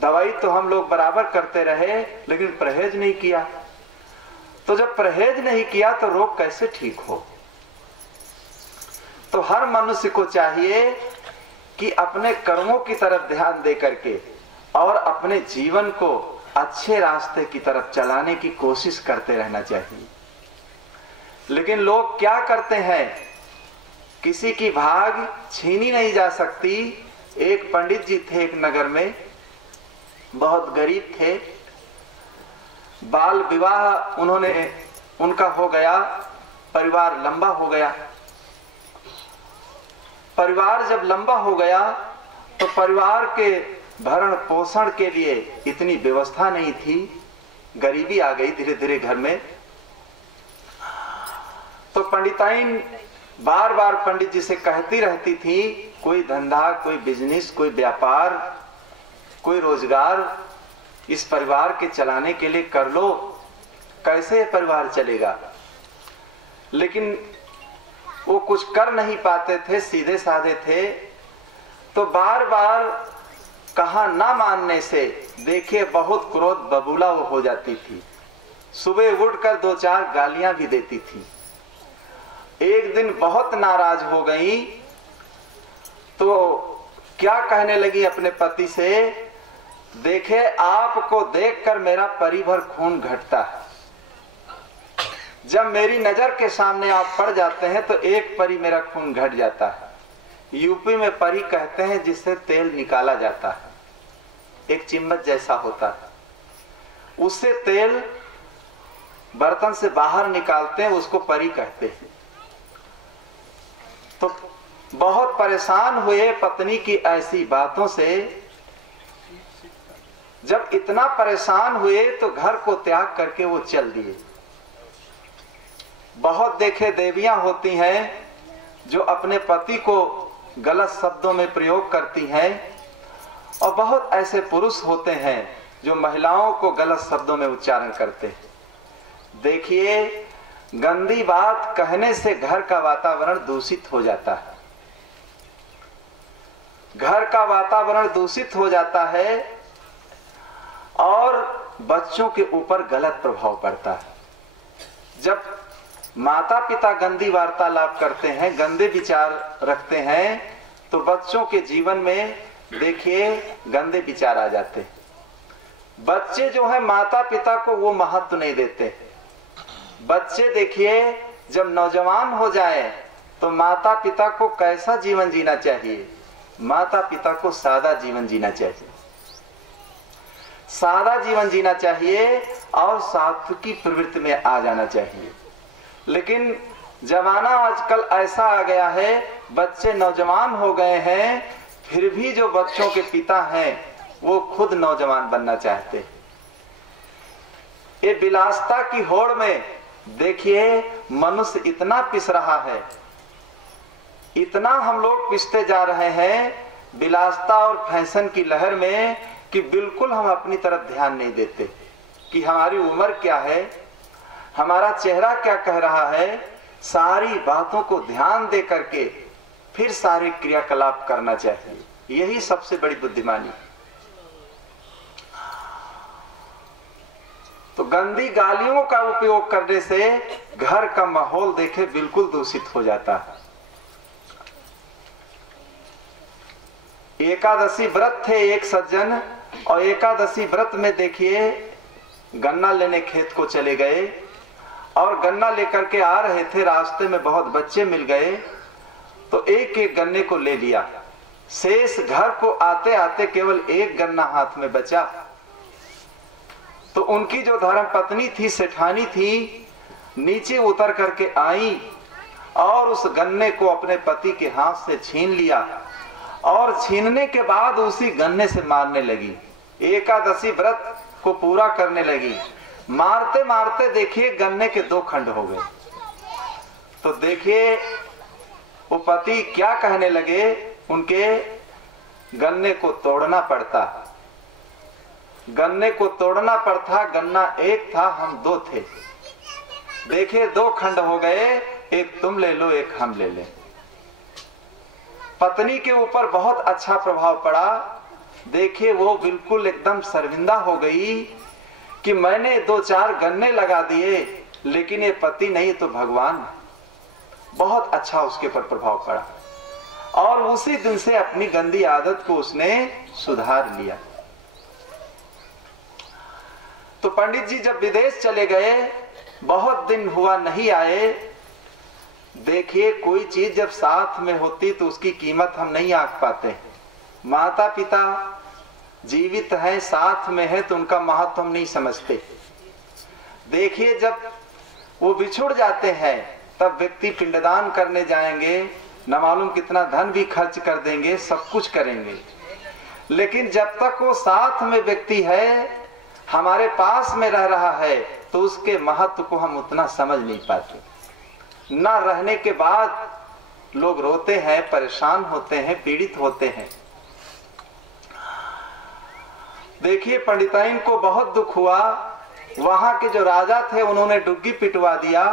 दवाई तो हम लोग बराबर करते रहे लेकिन परहेज नहीं किया। तो जब परहेज नहीं किया तो रोग कैसे ठीक हो। तो हर मनुष्य को चाहिए कि अपने कर्मों की तरफ ध्यान दे करके और अपने जीवन को अच्छे रास्ते की तरफ चलाने की कोशिश करते रहना चाहिए। लेकिन लोग क्या करते हैं, किसी की भाग छीनी नहीं जा सकती। एक पंडित जी थे एक नगर में, बहुत गरीब थे। बाल विवाह उनका हो गया, परिवार लंबा हो गया। परिवार जब लंबा हो गया तो परिवार के भरण पोषण के लिए इतनी व्यवस्था नहीं थी, गरीबी आ गई धीरे धीरे घर में। तो पंडिताइन बार बार पंडित जी से कहती रहती थी, कोई धंधा, कोई बिजनेस, कोई व्यापार, कोई रोजगार इस परिवार के चलाने के लिए कर लो, कैसे परिवार चलेगा। लेकिन वो कुछ कर नहीं पाते थे, सीधे साधे थे। तो बार बार कहा ना मानने से देखिए बहुत क्रोध बबूला वो हो जाती थी। सुबह उठकर 2-4 गालियां भी देती थी। एक दिन बहुत नाराज हो गई तो क्या कहने लगी अपने पति से, देखे आपको देखकर मेरा परी भर खून घटता है। जब मेरी नजर के सामने आप पड़ जाते हैं तो एक परी मेरा खून घट जाता है। यूपी में परी कहते हैं जिससे तेल निकाला जाता है, एक चिम्मच जैसा होता है, उससे तेल बर्तन से बाहर निकालते हैं, उसको परी कहते हैं। तो बहुत परेशान हुए पत्नी की ऐसी बातों से। जब इतना परेशान हुए तो घर को त्याग करके वो चल दिए। बहुत देखे देवियां होती हैं जो अपने पति को गलत शब्दों में प्रयोग करती हैं, और बहुत ऐसे पुरुष होते हैं जो महिलाओं को गलत शब्दों में उच्चारण करते हैं। देखिए, गंदी बात कहने से घर का वातावरण दूषित हो जाता है। घर का वातावरण दूषित हो जाता है और बच्चों के ऊपर गलत प्रभाव पड़ता है। जब माता पिता गंदी वार्तालाप करते हैं, गंदे विचार रखते हैं, तो बच्चों के जीवन में देखिए गंदे विचार आ जाते हैं। बच्चे जो है माता पिता को वो महत्व नहीं देते। बच्चे देखिए जब नौजवान हो जाए तो माता पिता को कैसा जीवन जीना चाहिए, माता पिता को सादा जीवन जीना चाहिए। सादा जीवन जीना चाहिए और सात्विकी प्रवृत्ति में आ जाना चाहिए। लेकिन जमाना आजकल ऐसा आ गया है, बच्चे नौजवान हो गए हैं, फिर भी जो बच्चों के पिता हैं वो खुद नौजवान बनना चाहते हैं। ये विलासिता की होड़ में देखिए मनुष्य इतना पिस रहा है, इतना हम लोग पिसते जा रहे हैं विलासिता और फैशन की लहर में कि बिल्कुल हम अपनी तरफ ध्यान नहीं देते कि हमारी उम्र क्या है, हमारा चेहरा क्या कह रहा है। सारी बातों को ध्यान दे करके फिर सारे क्रियाकलाप करना चाहिए। यही सबसे बड़ी बुद्धिमानी। तो गंदी गालियों का उपयोग करने से घर का माहौल देखे बिल्कुल दूषित हो जाता है। एकादशी व्रत थे एक सज्जन, और एकादशी व्रत में देखिए गन्ना लेने खेत को चले गए और गन्ना लेकर के आ रहे थे। रास्ते में बहुत बच्चे मिल गए तो एक एक गन्ने को ले लिया। शेष घर को आते आते केवल एक गन्ना हाथ में बचा। तो उनकी जो धर्म पत्नी थी, सेठानी थी, नीचे उतर करके आई और उस गन्ने को अपने पति के हाथ से छीन लिया और छीनने के बाद उसी गन्ने से मारने लगी। एकादशी व्रत को पूरा करने लगी। मारते मारते देखिए गन्ने के 2 खंड हो गए। तो देखिए वो पति क्या कहने लगे, उनके गन्ने को तोड़ना पड़ता, गन्ने को तोड़ना पड़ता। गन्ना एक था, हम 2 थे। देखिए 2 खंड हो गए, एक तुम ले लो, एक हम ले लें। पत्नी के ऊपर बहुत अच्छा प्रभाव पड़ा। देखिए वो बिल्कुल एकदम शर्मिंदा हो गई कि मैंने 2-4 गन्ने लगा दिए, लेकिन ये पति नहीं तो भगवान। बहुत अच्छा उसके पर प्रभाव पड़ा और उसी दिन से अपनी गंदी आदत को उसने सुधार लिया। तो पंडित जी जब विदेश चले गए, बहुत दिन हुआ नहीं आए। देखिए कोई चीज जब साथ में होती तो उसकी कीमत हम नहीं आंक पाते। माता पिता जीवित हैं, साथ में है, तो उनका महत्व हम नहीं समझते। देखिए जब वो बिछुड़ जाते हैं तब व्यक्ति पिंडदान करने जाएंगे, न मालूम कितना धन भी खर्च कर देंगे, सब कुछ करेंगे, लेकिन जब तक वो साथ में व्यक्ति है, हमारे पास में रह रहा है, तो उसके महत्व को हम उतना समझ नहीं पाते। न रहने के बाद लोग रोते हैं, परेशान होते हैं, पीड़ित होते हैं। देखिए पंडिताइन को बहुत दुख हुआ। वहां के जो राजा थे उन्होंने डुग्गी पिटवा दिया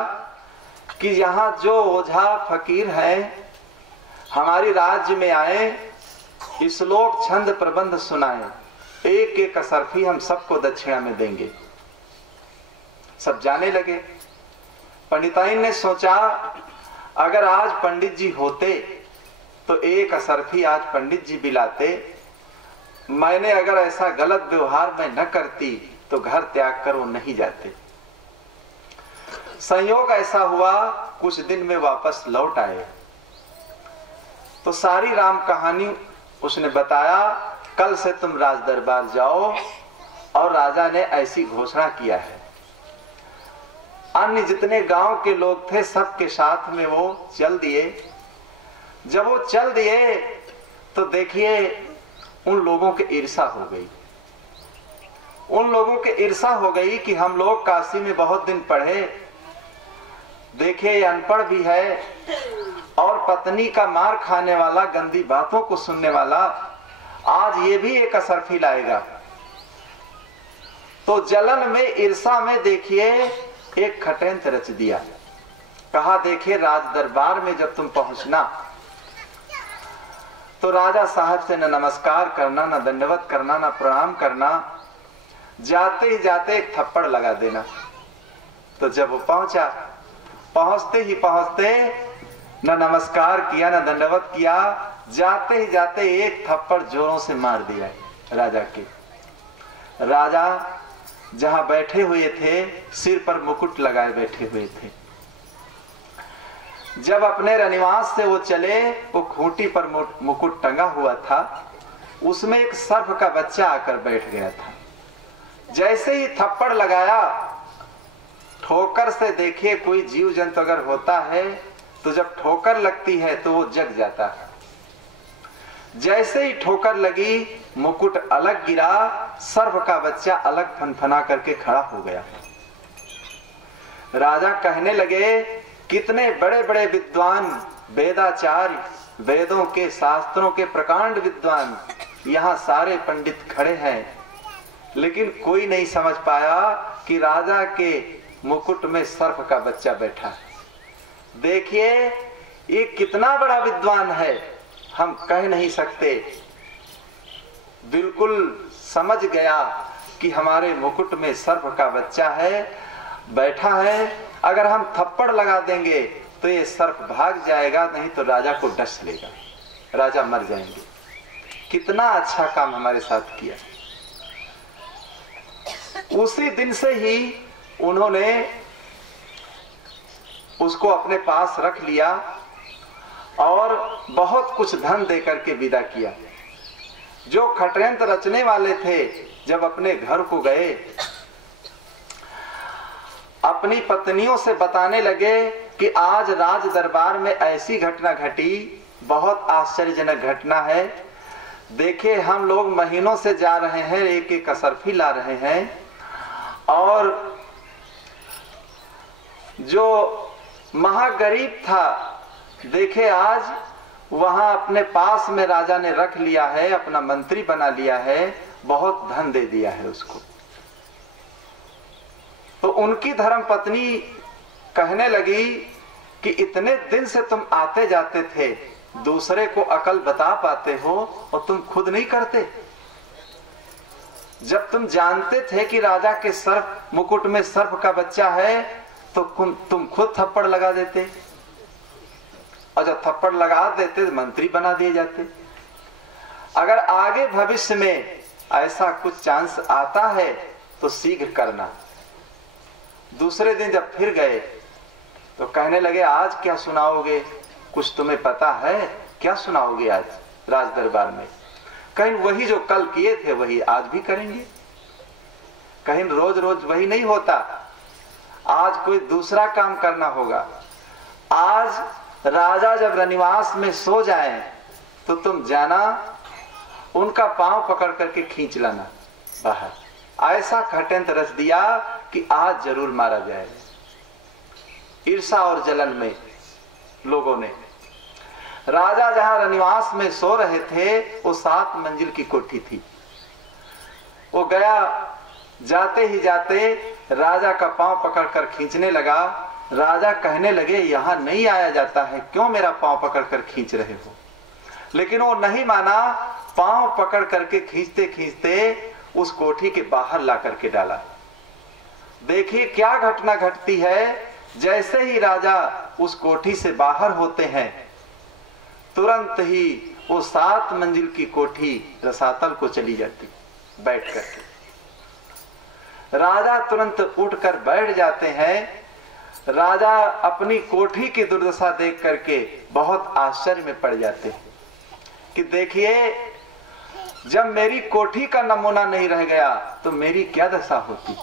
कि यहाँ जो ओझा फकीर हैं हमारी राज्य में आए, श्लोक छंद प्रबंध सुनाए, एक एक असरफी हम सबको दक्षिणा में देंगे। सब जाने लगे। पंडिताइन ने सोचा अगर आज पंडित जी होते तो एक असरफी आज पंडित जी बिलाते। मैंने अगर ऐसा गलत व्यवहार मैं न करती तो घर त्याग कर वो नहीं जाते। संयोग ऐसा हुआ कुछ दिन में वापस लौट आए तो सारी राम कहानी उसने बताया, कल से तुम राज दरबार जाओ और राजा ने ऐसी घोषणा किया है। अन्य जितने गांव के लोग थे सबके साथ में वो चल दिए। जब वो चल दिए तो देखिए उन लोगों के ईर्षा हो गई। उन लोगों के ईर्षा हो गई कि हम लोग काशी में बहुत दिन पढ़े, देखे अनपढ़ भी है और पत्नी का मार खाने वाला, गंदी बातों को सुनने वाला, आज ये भी एक असरफी लाएगा। तो जलन में, ईर्षा में देखिए एक खटंत रच दिया। कहा देखिए राज दरबार में जब तुम पहुंचना तो राजा साहब से न नमस्कार करना, न दंडवत करना, न प्रणाम करना, जाते ही जाते एक थप्पड़ लगा देना। तो जब वो पहुंचा, पहुंचते ही पहुंचते न नमस्कार किया न दंडवत किया, जाते ही जाते एक थप्पड़ जोरों से मार दिया राजा के। राजा जहां बैठे हुए थे सिर पर मुकुट लगाए बैठे हुए थे। जब अपने रनिवास से वो चले, वो खूंटी पर मुकुट टंगा हुआ था, उसमें एक सर्प का बच्चा आकर बैठ गया था। जैसे ही थप्पड़ लगाया, ठोकर से देखिए कोई जीव जंतु अगर होता है तो जब ठोकर लगती है तो वो जग जाता है। जैसे ही ठोकर लगी, मुकुट अलग गिरा, सर्प का बच्चा अलग फनफना करके खड़ा हो गया। राजा कहने लगे कितने बड़े बड़े विद्वान, वेदाचार्य, वेदों के शास्त्रों के प्रकांड विद्वान यहाँ सारे पंडित खड़े हैं, लेकिन कोई नहीं समझ पाया कि राजा के मुकुट में सर्प का बच्चा बैठा है। देखिए ये कितना बड़ा विद्वान है, हम कह नहीं सकते। बिल्कुल समझ गया कि हमारे मुकुट में सर्प का बच्चा है, बैठा है, अगर हम थप्पड़ लगा देंगे तो ये सर्प भाग जाएगा, नहीं तो राजा को डस लेगा, राजा मर जाएंगे। कितना अच्छा काम हमारे साथ किया। उसी दिन से ही उन्होंने उसको अपने पास रख लिया और बहुत कुछ धन देकर के विदा किया। जो खटयंत्र रचने वाले थे जब अपने घर को गए, अपनी पत्नियों से बताने लगे कि आज राज दरबार में ऐसी घटना घटी, बहुत आश्चर्यजनक घटना है। देखिए हम लोग महीनों से जा रहे हैं, एक एक असरफी ला रहे हैं, और जो महागरीब था देखे आज वहां अपने पास में राजा ने रख लिया है, अपना मंत्री बना लिया है, बहुत धन दे दिया है उसको। तो उनकी धर्म पत्नी कहने लगी कि इतने दिन से तुम आते जाते थे, दूसरे को अकल बता पाते हो और तुम खुद नहीं करते। जब तुम जानते थे कि राजा के सर्प मुकुट में सर्प का बच्चा है तो तुम खुद थप्पड़ लगा देते, और जब थप्पड़ लगा देते तो मंत्री बना दिए जाते। अगर आगे भविष्य में ऐसा कुछ चांस आता है तो शीघ्र करना। दूसरे दिन जब फिर गए तो कहने लगे आज क्या सुनाओगे, कुछ तुम्हें पता है, क्या सुनाओगे आज राज दरबार में? कहीं वही जो कल किए थे वही आज भी करेंगे, कहीं रोज रोज वही नहीं होता, आज कोई दूसरा काम करना होगा। आज राजा जब रनिवास में सो जाए तो तुम जाना, उनका पांव पकड़ करके खींच लाना बाहर। ऐसा षड्यंत्र रच दिया कि आज जरूर मारा जाए। ईर्षा और जलन में लोगों ने, राजा जहां रनिवास में सो रहे थे वो 7 मंजिल की कोठी थी। वो गया, जाते ही जाते राजा का पांव पकड़कर खींचने लगा। राजा कहने लगे यहां नहीं आया जाता है, क्यों मेरा पांव पकड़कर खींच रहे हो? लेकिन वो नहीं माना, पांव पकड़ करके खींचते खींचते उस कोठी के बाहर ला करके डाला। देखिए क्या घटना घटती है। जैसे ही राजा उस कोठी से बाहर होते हैं तुरंत ही वो 7 मंजिल की कोठी रसातल को चली जाती बैठ करके। राजा तुरंत उठकर बैठ जाते हैं। राजा अपनी कोठी की दुर्दशा देख करके बहुत आश्चर्य में पड़ जाते हैं कि देखिए जब मेरी कोठी का नमूना नहीं रह गया तो मेरी क्या दशा होती।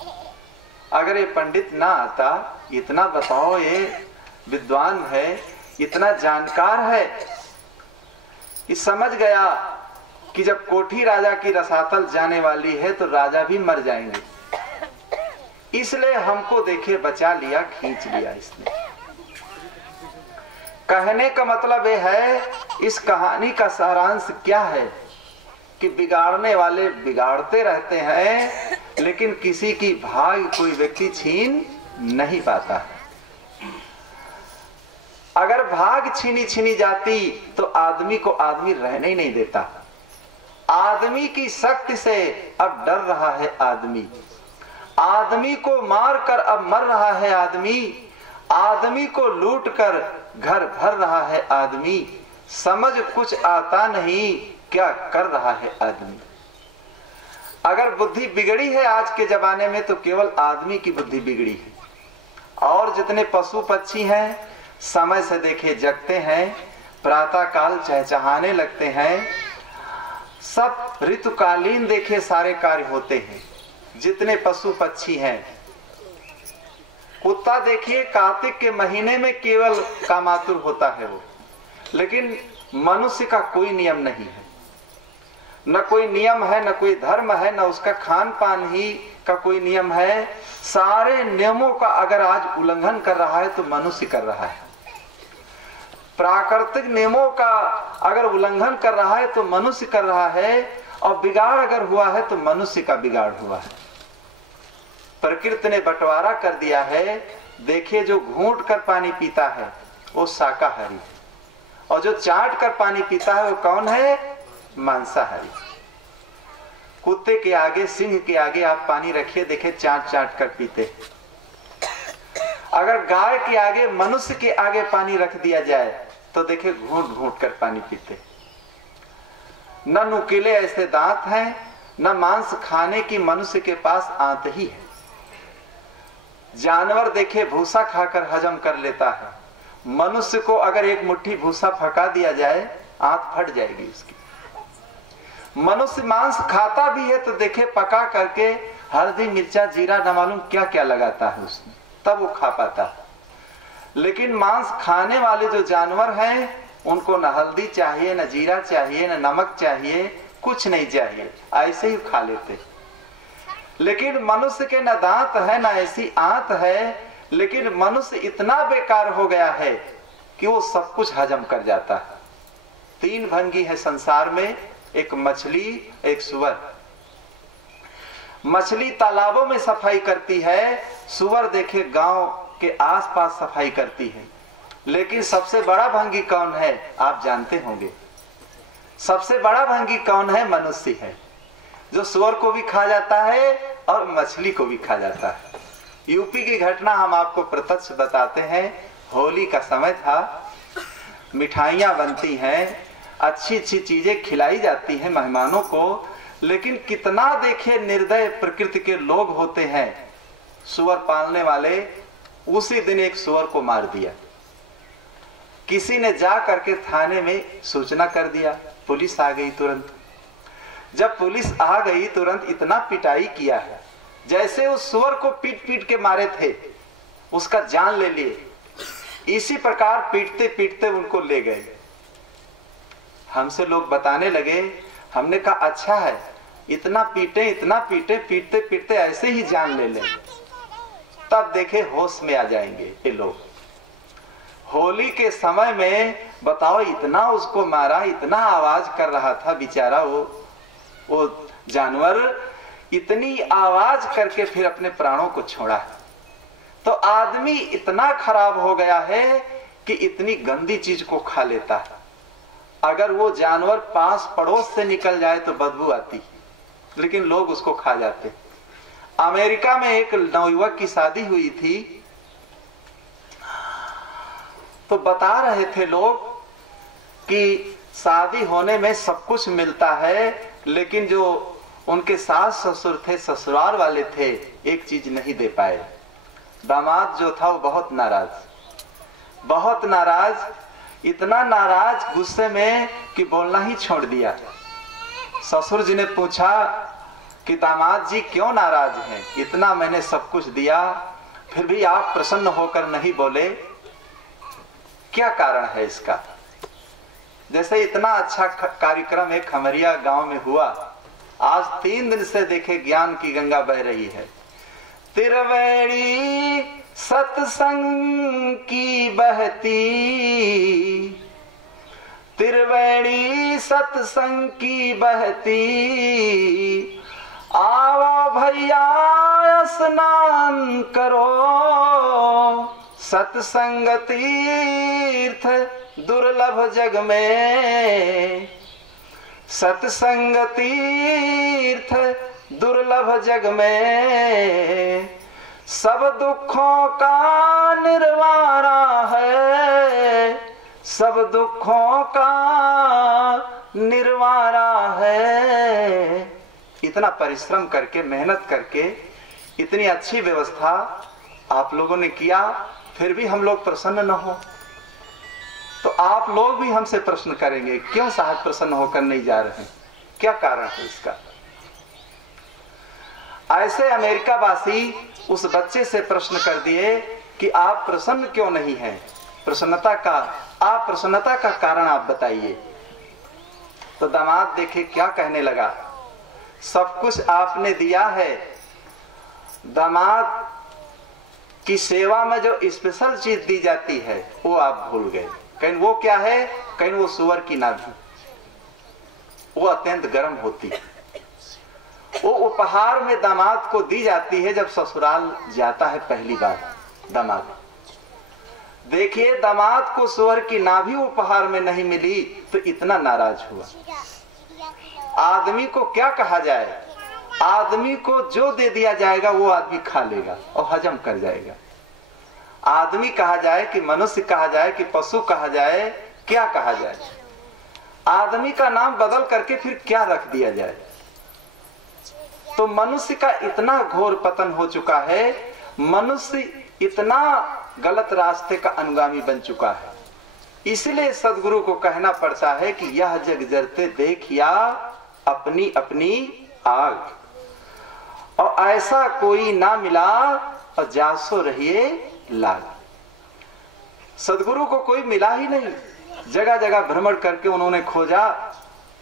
अगर ये पंडित ना आता, इतना बताओ ये विद्वान है, इतना जानकार है, ये समझ गया कि जब कोठी राजा की रसातल जाने वाली है तो राजा भी मर जाएंगे, इसलिए हमको देखे बचा लिया, खींच लिया इसने। कहने का मतलब ये है, इस कहानी का सारांश क्या है कि बिगाड़ने वाले बिगाड़ते रहते हैं लेकिन किसी की भाग कोई व्यक्ति छीन नहीं पाता। अगर भाग छीनी छीनी जाती तो आदमी को आदमी रहने ही नहीं देता। आदमी की शक्ति से अब डर रहा है आदमी, आदमी को मार कर अब मर रहा है आदमी, आदमी को लूट कर घर भर रहा है आदमी। समझ कुछ आता नहीं क्या कर रहा है आदमी। अगर बुद्धि बिगड़ी है आज के जमाने में तो केवल आदमी की बुद्धि बिगड़ी है, और जितने पशु पक्षी हैं समय से देखे जगते हैं, प्रातः काल चहचहाने लगते हैं, सब ऋतुकालीन देखे सारे कार्य होते हैं। जितने पशु पक्षी हैं, कुत्ता देखिए कार्तिक के महीने में केवल कामातुर होता है वो, लेकिन मनुष्य का कोई नियम नहीं है, न कोई नियम है, न कोई धर्म है, न उसका खान पान ही का कोई नियम है। सारे नियमों का अगर आज उल्लंघन कर रहा है तो मनुष्य कर रहा है। प्राकृतिक नियमों का अगर उल्लंघन कर रहा है तो मनुष्य कर रहा है, और बिगाड़ अगर हुआ है तो मनुष्य का बिगाड़ हुआ है। प्रकृति ने बंटवारा कर दिया है। देखिए जो घूंट कर पानी पीता है वो शाकाहारी है, और जो चाट कर पानी पीता है वो कौन है? मांसाहारी। कुत्ते के आगे, सिंह के आगे आप पानी रखिए, देखिए चाट चाट कर पीते। अगर गाय के आगे, मनुष्य के आगे पानी रख दिया जाए तो देखिए घूंट घूंट कर पानी पीते। न नुकीले ऐसे दांत हैं, न मांस खाने की मनुष्य के पास आंत ही है। जानवर देखे भूसा खाकर हजम कर लेता है, मनुष्य को अगर एक मुट्ठी भूसा फका दिया जाए आंत फट जाएगी उसकी। मनुष्य मांस खाता भी है तो देखे पका करके हल्दी मिर्चा जीरा न मालूम क्या क्या लगाता है उसमें, तब वो खा पाता है। लेकिन मांस खाने वाले जो जानवर हैं उनको न हल्दी चाहिए, न जीरा चाहिए, न नमक चाहिए, कुछ नहीं चाहिए, ऐसे ही खा लेते। लेकिन मनुष्य के न दांत है न ऐसी आंत है, लेकिन मनुष्य इतना बेकार हो गया है कि वो सब कुछ हजम कर जाता है। 3 भंगी है संसार में, एक मछली, एक सुअर। मछली तालाबों में सफाई करती है, सुअर देखे गांव के आसपास सफाई करती है। लेकिन सबसे बड़ा भंगी कौन है आप जानते होंगे? सबसे बड़ा भंगी कौन है? मनुष्य है। जो सुअर को भी खा जाता है और मछली को भी खा जाता है। यूपी की घटना हम आपको प्रत्यक्ष बताते हैं। होली का समय था, मिठाइयाँ बनती हैं, अच्छी अच्छी चीजें खिलाई जाती हैं मेहमानों को, लेकिन कितना देखिए निर्दय प्रकृति के लोग होते हैं। सुअर पालने वाले उसी दिन एक सुअर को मार दिया। किसी ने जा करके थाने में सूचना कर दिया, पुलिस आ गई तुरंत। जब पुलिस आ गई तुरंत इतना पिटाई किया है, जैसे उस सुअर को पीट पीट के मारे थे, उसका जान ले लिए। इसी प्रकार पीटते पीटते उनको ले गए। हमसे लोग बताने लगे, हमने कहा अच्छा है, इतना पीटे, पीटते पीटते ऐसे ही जान ले लें, तब देखे होश में आ जाएंगे ये लोग। होली के समय में बताओ, इतना उसको मारा, इतना आवाज कर रहा था बेचारा वो जानवर, इतनी आवाज करके फिर अपने प्राणों को छोड़ा। तो आदमी इतना खराब हो गया है कि इतनी गंदी चीज को खा लेता है। अगर वो जानवर पास पड़ोस से निकल जाए तो बदबू आती, लेकिन लोग उसको खा जाते। अमेरिका में एक नवयुवक की शादी हुई थी, तो बता रहे थे लोग कि शादी होने में सब कुछ मिलता है, लेकिन जो उनके सास ससुर थे, ससुराल वाले थे, एक चीज नहीं दे पाए। दामाद जो था वो बहुत नाराज, इतना नाराज गुस्से में कि बोलना ही छोड़ दिया। ससुर जी ने पूछा कि दामाद जी क्यों नाराज हैं, इतना मैंने सब कुछ दिया फिर भी आप प्रसन्न होकर नहीं बोले, क्या कारण है इसका? जैसे इतना अच्छा कार्यक्रम एक खमरिया गांव में हुआ, आज 3 दिन से देखे ज्ञान की गंगा बह रही है। त्रिवेणी सत्संग की बहती, त्रिवेणी सत्संग की बहती, आओ भैया स्नान करो, सत्संग तीर्थ दुर्लभ जग में, सत्संग तीर्थ दुर्लभ जग में, सब दुखों का निर्वारा है, सब दुखों का निर्वारा है। इतना परिश्रम करके, मेहनत करके, इतनी अच्छी व्यवस्था आप लोगों ने किया, फिर भी हम लोग प्रसन्न न हो, तो आप लोग भी हमसे प्रश्न करेंगे, क्यों साहब प्रसन्न होकर नहीं जा रहे हैं, क्या कारण है इसका? ऐसे अमेरिका वासी उस बच्चे से प्रश्न कर दिए कि आप प्रसन्न क्यों नहीं हैं, अप्रसन्नता का कारण आप बताइए। तो दामाद देखे क्या कहने लगा, सब कुछ आपने दिया है, दामाद की सेवा में जो स्पेशल चीज दी जाती है वो आप भूल गए। कहीं वो क्या है, कहीं वो सुअर की नाभि, वो अत्यंत गर्म होती है, वो उपहार में दामाद को दी जाती है जब ससुराल जाता है पहली बार दामाद। देखिए दामाद को सुअर की नाभि उपहार में नहीं मिली तो इतना नाराज हुआ। आदमी को क्या कहा जाए, आदमी को जो दे दिया जाएगा वो आदमी खा लेगा और हजम कर जाएगा। आदमी कहा जाए कि मनुष्य कहा जाए कि पशु कहा जाए, क्या कहा जाए? आदमी का नाम बदल करके फिर क्या रख दिया जाए? तो मनुष्य का इतना घोर पतन हो चुका है, मनुष्य इतना गलत रास्ते का अनुगामी बन चुका है। इसलिए सदगुरु को कहना पड़ता है कि यह जग जरते देखिया अपनी अपनी आग, और ऐसा कोई ना मिला और जासो रहिए लाग। सदगुरु को कोई मिला ही नहीं, जगह जगह भ्रमण करके उन्होंने खोजा,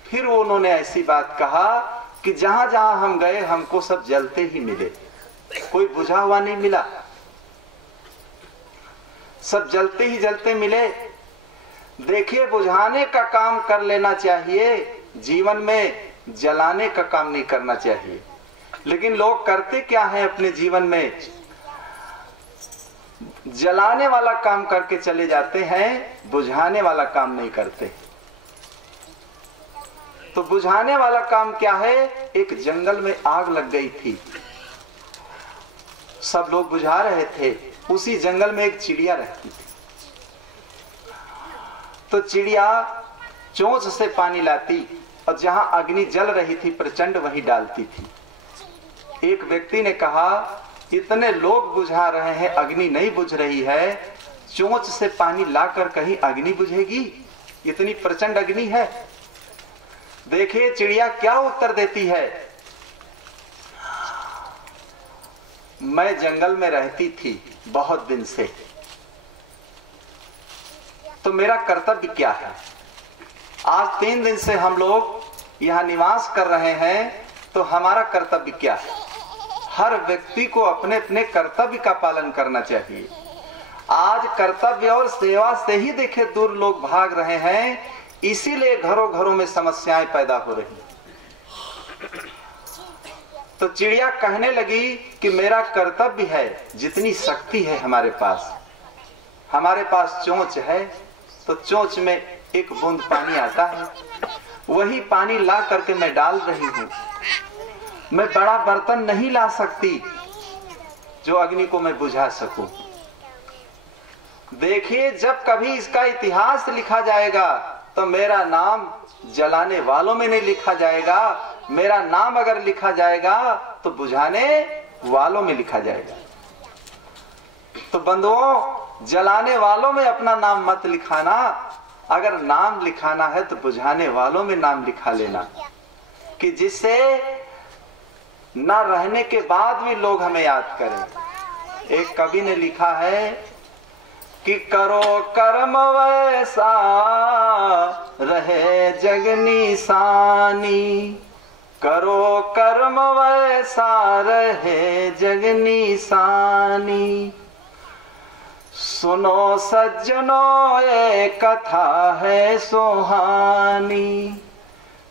फिर उन्होंने ऐसी बात कहा कि जहां जहां हम गए हमको सब जलते ही मिले, कोई बुझा हुआ नहीं मिला, सब जलते ही जलते मिले। देखिए बुझाने का काम कर लेना चाहिए, जीवन में जलाने का काम नहीं करना चाहिए। लेकिन लोग करते क्या है अपने जीवन में, जलाने वाला काम करके चले जाते हैं, बुझाने वाला काम नहीं करते। तो बुझाने वाला काम क्या है? एक जंगल में आग लग गई थी, सब लोग बुझा रहे थे। उसी जंगल में एक चिड़िया रहती थी। तो चिड़िया चोंच से पानी लाती और जहां अग्नि जल रही थी प्रचंड वहीं डालती थी। एक व्यक्ति ने कहा, इतने लोग बुझा रहे हैं, अग्नि नहीं बुझ रही है, चोंच से पानी लाकर कहीं अग्नि बुझेगी? इतनी प्रचंड अग्नि है। देखिए चिड़िया क्या उत्तर देती है, मैं जंगल में रहती थी बहुत दिन से, तो मेरा कर्तव्य क्या है? आज 3 दिन से हम लोग यहाँ निवास कर रहे हैं, तो हमारा कर्तव्य क्या है? हर व्यक्ति को अपने अपने कर्तव्य का पालन करना चाहिए। आज कर्तव्य और सेवा से ही देखे दूर लोग भाग रहे हैं, इसीलिए घरों घरों में समस्याएं पैदा हो रही। तो चिड़िया कहने लगी कि मेरा कर्तव्य है, जितनी शक्ति है हमारे पास चोंच है, तो चोंच में एक बूंद पानी आता है, वही पानी ला करके मैं डाल रही हूँ। मैं बड़ा बर्तन नहीं ला सकती जो अग्नि को मैं बुझा सकूं। देखिए जब कभी इसका इतिहास लिखा जाएगा तो मेरा नाम जलाने वालों में नहीं लिखा जाएगा, मेरा नाम अगर लिखा जाएगा तो बुझाने वालों में लिखा जाएगा। तो बंधुओं, जलाने वालों में अपना नाम मत लिखाना, अगर नाम लिखाना है तो बुझाने वालों में नाम लिखा लेना, कि जिससे न रहने के बाद भी लोग हमें याद करें। एक कवि ने लिखा है कि करो कर्म वैसा रहे जग निशानी, करो कर्म वैसा रहे जग निशानी। सुनो सज्जनों ये कथा है सुहानी,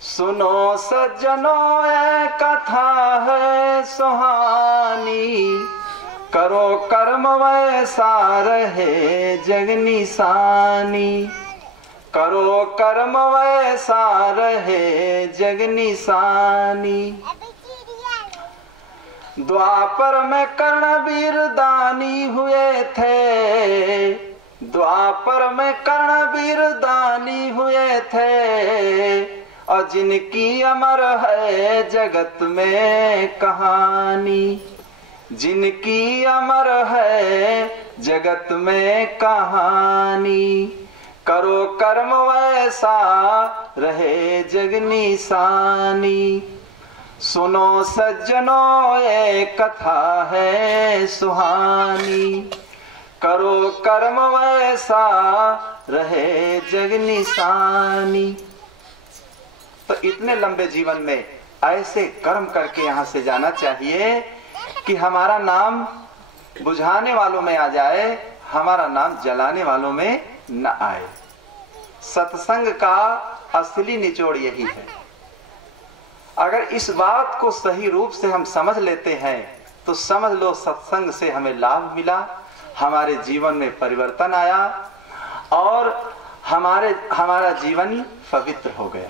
सुनो सज्जनों ये कथा है सुहानी। करो कर्म वैसा रहे जग निशानी, करो कर्म वैसा रहे जग निशानी। द्वापर में कर्णवीर दानी हुए थे, द्वापर में कर्णवीर दानी हुए थे, और जिनकी अमर है जगत में कहानी, जिनकी अमर है जगत में कहानी। करो कर्म वैसा रहे जग निशानी, सुनो सज्जनों ये कथा है सुहानी। करो कर्म वैसा रहे जग निशानी। तो इतने लंबे जीवन में ऐसे कर्म करके यहाँ से जाना चाहिए कि हमारा नाम बुझाने वालों में आ जाए, हमारा नाम जलाने वालों में न आए। सत्संग का असली निचोड़ यही है। अगर इस बात को सही रूप से हम समझ लेते हैं तो समझ लो सत्संग से हमें लाभ मिला, हमारे जीवन में परिवर्तन आया और हमारा जीवन पवित्र हो गया।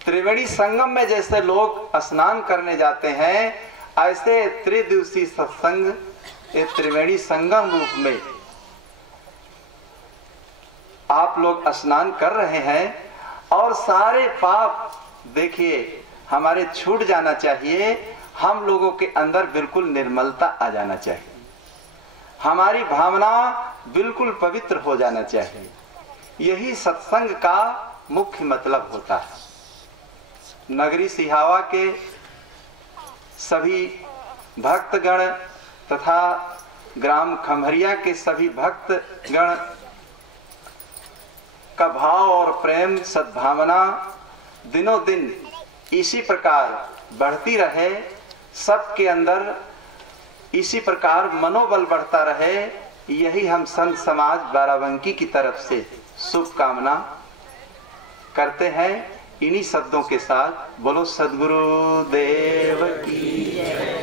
त्रिवेणी संगम में जैसे लोग स्नान करने जाते हैं, ऐसे त्रिदिवसीय सत्संग एक त्रिवेणी संगम रूप में आप लोग स्नान कर रहे हैं और सारे पाप देखिए हमारे छूट जाना चाहिए। हम लोगों के अंदर बिल्कुल निर्मलता आ जाना चाहिए, हमारी भावना बिल्कुल पवित्र हो जाना चाहिए। यही सत्संग का मुख्य मतलब होता है। नगरी सिहावा के सभी भक्तगण तथा ग्राम खम्हरिया के सभी भक्तगण का भाव और प्रेम सद्भावना दिनों दिन इसी प्रकार बढ़ती रहे, सबके अंदर इसी प्रकार मनोबल बढ़ता रहे, यही हम संत समाज बाराबंकी की तरफ से शुभकामना करते हैं। इन्हीं शब्दों के साथ बोलो सद्गुरु देव की जय।